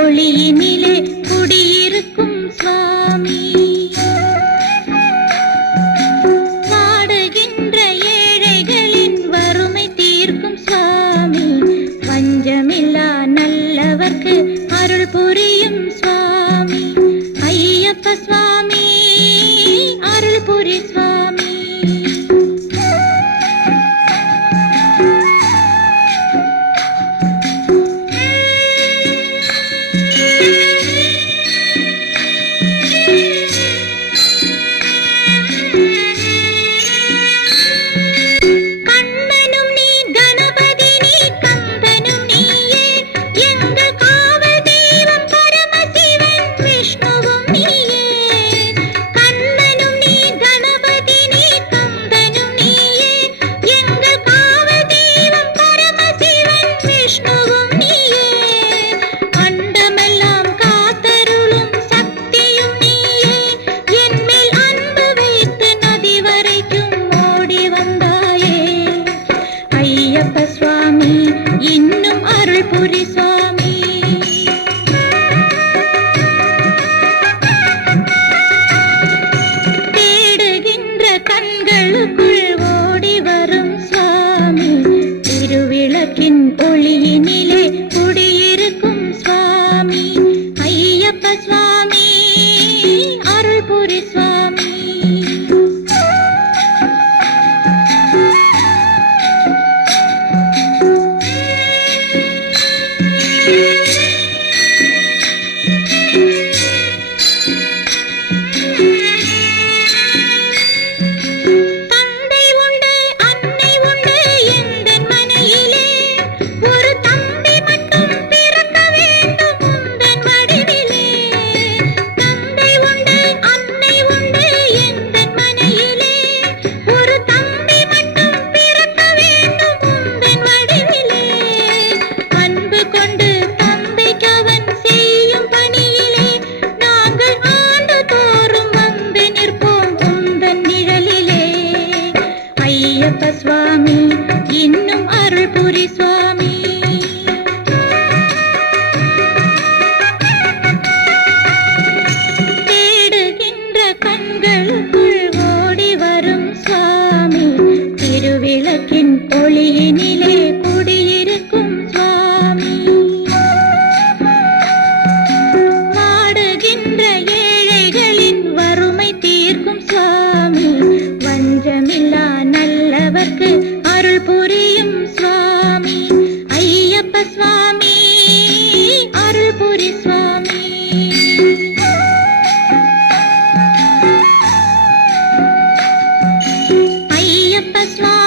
ஒளியினிலே குடியிருக்கும் சுவாமி, வாடுகின்ற ஏழைகளின் வறுமை தீர்க்கும் சுவாமி, வஞ்சமில்லா நல்லவர்க்கு அருள் புரியும் சுவாமி, ஐயப்ப சுவாமி அருள் புரி சுவாமி. இன்னும் அருள் புரி சுவாமி. தேடுகின்ற கண்களுக்குள் ஓடி வரும் சுவாமி, திருவிளக்கின் ஒளியினிலே குடியிருக்கும் சுவாமி, ஐயப்ப சுவாமி அருள் புரி சுவாமி. ஐயப்ப சுவாமி இன்னும் அருள் புரி சுவாமி. தேடுகின்ற கண்களுக்குள் ஓடி வரும் சுவாமி, திருவிளக்கின் ஒளியினிலே குடியிருக்கும் சுவாமி, வாடுகின்ற ஏழைகளின் வறுமை தீர்க்கும் சுவாமி, வஞ்சமில்லா நல்லவர்க்கு அருள் புரியும் சுவாமி, ஐயப்ப சுவாமி அருள் புரி சுவாமி. ஐயப்ப சுவாமி